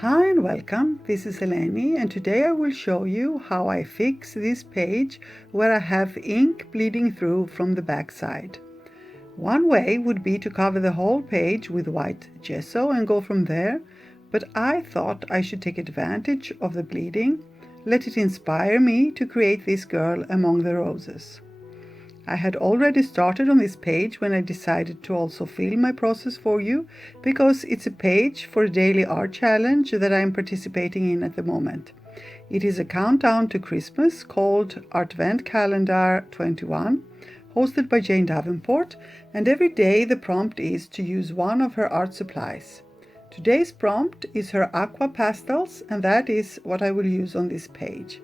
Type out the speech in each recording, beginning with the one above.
Hi and welcome, this is Eleni and today I will show you how I fix this page where I have ink bleeding through from the back side. One way would be to cover the whole page with white gesso and go from there, but I thought I should take advantage of the bleeding, let it inspire me to create this girl among the roses. I had already started on this page when I decided to also film my process for you, because it's a page for a daily art challenge that I am participating in at the moment. It is a countdown to Christmas called Advent Calendar 21, hosted by Davenport, and every day the prompt is to use one of her art supplies. Today's prompt is her Aqua Pastels, and that is what I will use on this page.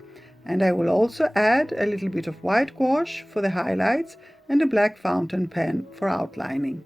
And I will also add a little bit of white gouache for the highlights and a black fountain pen for outlining.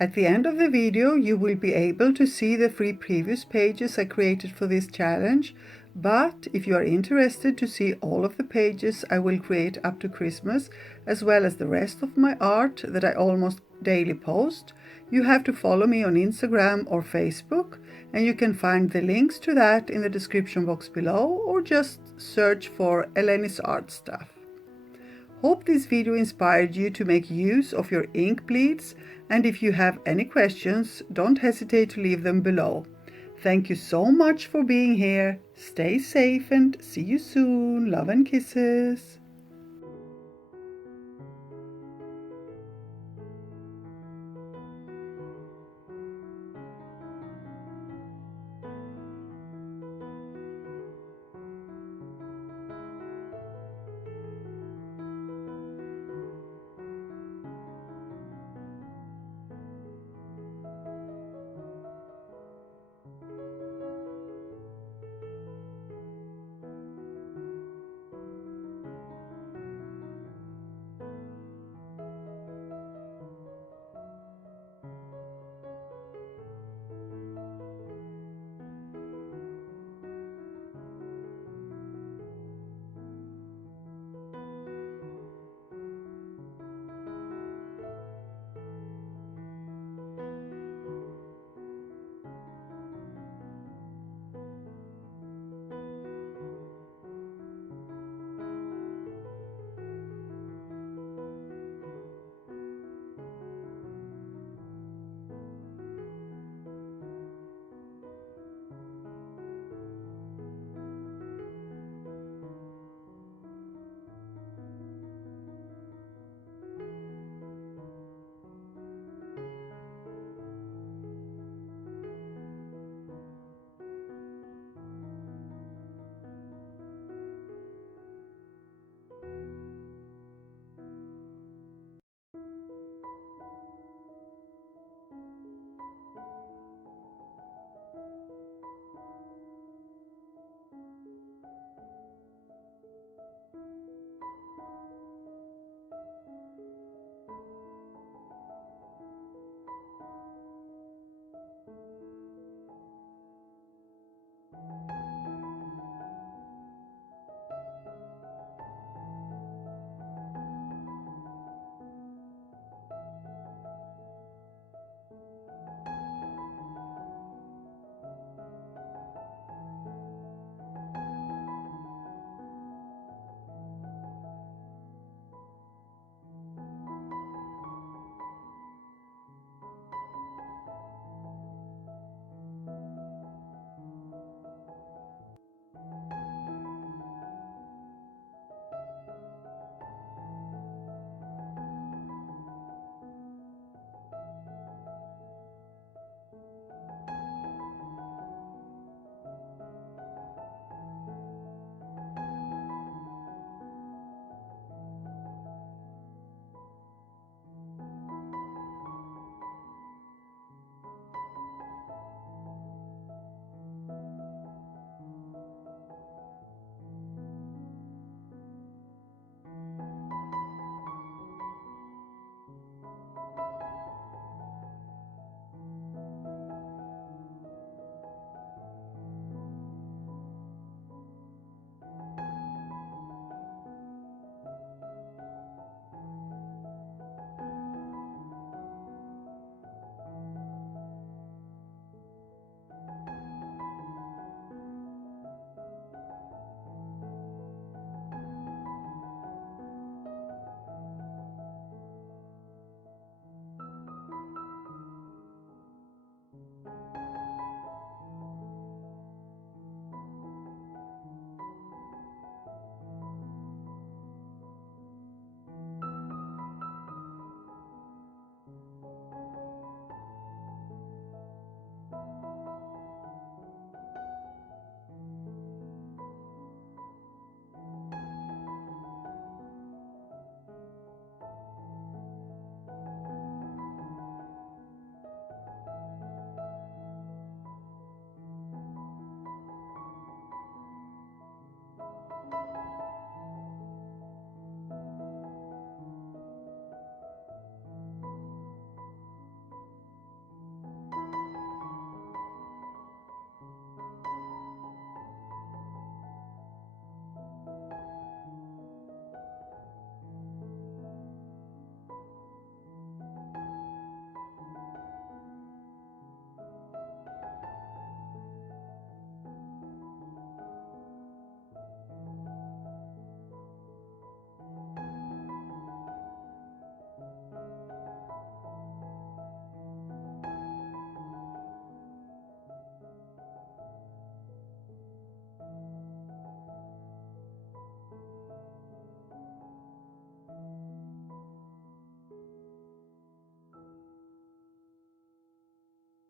At the end of the video you will be able to see the 3 previous pages I created for this challenge, but if you are interested to see all of the pages I will create up to Christmas, as well as the rest of my art that I almost daily post, you have to follow me on Instagram or Facebook, and you can find the links to that in the description box below, or just search for elenisartstuff. Hope this video inspired you to make use of your ink bleeds, and if you have any questions, don't hesitate to leave them below. Thank you so much for being here. Stay safe and see you soon. Love and kisses.